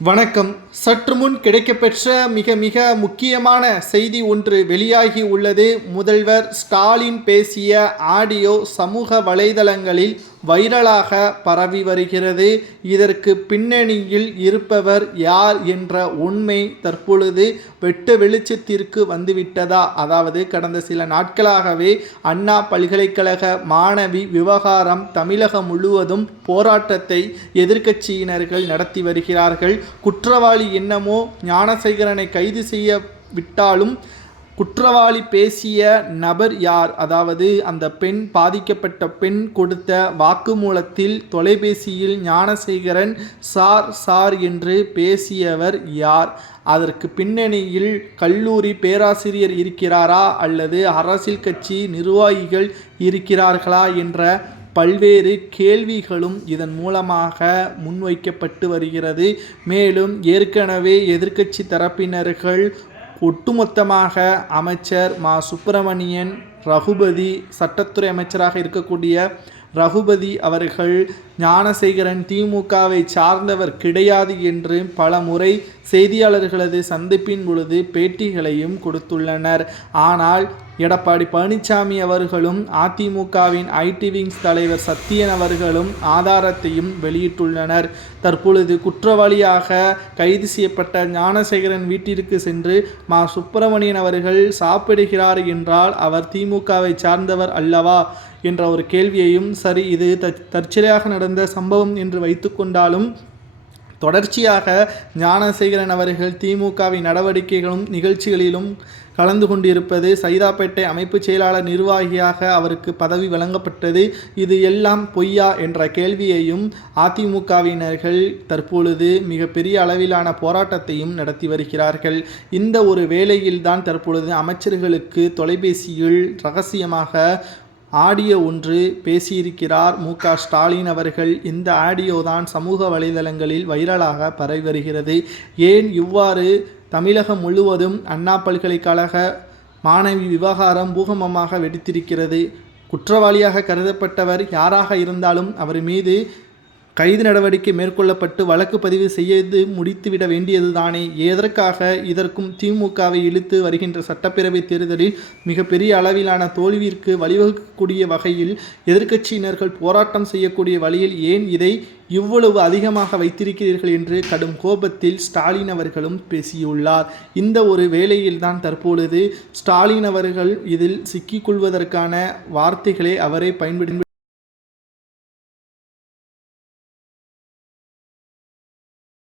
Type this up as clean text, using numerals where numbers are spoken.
வணக்கம். சற்று முன் கிடைக்கப்பெற்ற மிக மிக முக்கியமான செய்தி ஒன்று வெளியாகி உள்ளது. முதல்வர் ஸ்டாலின் பேசிய ஆடியோ சமூக வலைதளங்களில் வைரலாக பரவி வருகிறது. இதற்கு பின்னணியில் இருப்பவர் யார் என்ற உண்மை தற்பொழுது வெட்ட வெளிச்சத்திற்கு வந்துவிட்டதா? அதாவது கடந்த சில நாட்களாகவே அண்ணா பல்கலைக்கழக மாணவி விவகாரம் தமிழகம் முழுவதும் போராட்டத்தை எதிர்க்கட்சியினர்கள் நடத்தி வருகிறார்கள். குற்றவாளி என்னமோ ஞானசேகரனை கைது செய்ய விட்டாலும் குற்றவாளி பேசிய நபர் யார்? அதாவது அந்த பெண், பாதிக்கப்பட்ட பெண் கொடுத்த வாக்குமூலத்தில் தொலைபேசியில் ஞானசேகரன் சார் என்று பேசியவர் யார்? அதற்கு பின்னணியில் கல்லூரி பேராசிரியர் இருக்கிறாரா அல்லது அரசியல் கட்சி நிர்வாகிகள் இருக்கிறார்களா என்ற பல்வேறு கேள்விகளும் இதன் மூலமாக முன்வைக்கப்பட்டு வருகிறது. மேலும் ஏற்கனவே எதிர்க்கட்சி தரப்பினர்கள் ஒட்டுமொத்தமாக அமைச்சர் மா சுப்பிரமணியன், ரகுபதி, சட்டத்துறை அமைச்சராக இருக்கக்கூடிய ரகுபதி அவர்கள் ஞானசேகரன் திமுகவை சார்ந்தவர் கிடையாது என்று பல முறை செய்தியாளர்களது சந்திப்பின் பொழுது பேட்டிகளையும் கொடுத்துள்ளனர். ஆனால் எடப்பாடி பழனிசாமி அவர்களும் அதிமுகவின் ஐடி விங்ஸ் தலைவர் சத்தியன் அவர்களும் ஆதாரத்தையும் வெளியிட்டுள்ளனர். தற்பொழுது குற்றவாளியாக கைது செய்யப்பட்ட ஞானசேகரன் வீட்டிற்கு சென்று மா சுப்பிரமணியன் அவர்கள் சாப்பிடுகிறார் என்றால் அவர் திமுகவை சார்ந்தவர் அல்லவா என்ற ஒரு கேள்வியையும், சரி இது தற்செயலாக நடந்த சம்பவம் என்று வைத்துக்கொண்டாலும் தொடர்ச்சியாக ஞானசேகரன் அவர்கள் திமுகவின் நடவடிக்கைகளும் நிகழ்ச்சிகளிலும் கலந்து கொண்டிருப்பது, சைதாப்பேட்டை அமைப்பு செயலாளர் நிர்வாகியாக அவருக்கு பதவி வழங்கப்பட்டது, இது எல்லாம் பொய்யா என்ற கேள்வியையும் அதிமுகவினர்கள் தற்பொழுது மிகப்பெரிய அளவிலான போராட்டத்தையும் நடத்தி வருகிறார்கள். இந்த ஒரு வேளையில்தான் தற்பொழுது அமைச்சர்களுக்கு தொலைபேசியில் ரகசியமாக ஆடியோ ஒன்று பேசியிருக்கிறார் மு.க. ஸ்டாலின் அவர்கள். இந்த ஆடியோ தான் சமூக வலைதளங்களில் வைரலாக பரவி வருகிறது. ஏன் இவ்வாறு தமிழகம் முழுவதும் அண்ணா பல்கலைக்கழக மாணவி விவகாரம் பூகம்பமாக வெடித்திருக்கிறது? குற்றவாளியாக கருதப்பட்டவர் யாராக இருந்தாலும் அவர் மீது கைது நடவடிக்கை மேற்கொள்ளப்பட்டு வழக்கு பதிவு செய்து முடித்துவிட வேண்டியது தானே? எதற்காக இதற்கும் திமுகவை இழுத்து வருகின்ற சட்டப்பேரவை தேர்தலில் மிகப்பெரிய அளவிலான தோல்விற்கு வழிவகுக்கக்கூடிய வகையில் எதிர்க்கட்சியினர்கள் போராட்டம் செய்யக்கூடிய வழியில் ஏன் இதை இவ்வளவு அதிகமாக வைத்திருக்கிறீர்கள் என்று கடும் கோபத்தில் ஸ்டாலின் அவர்களும் பேசியுள்ளார். இந்த ஒரு வேளையில்தான் தற்பொழுது ஸ்டாலின் அவர்கள் இதில் சிக்கிக்கொள்வதற்கான வார்த்தைகளை அவரே பயன்படுத்தி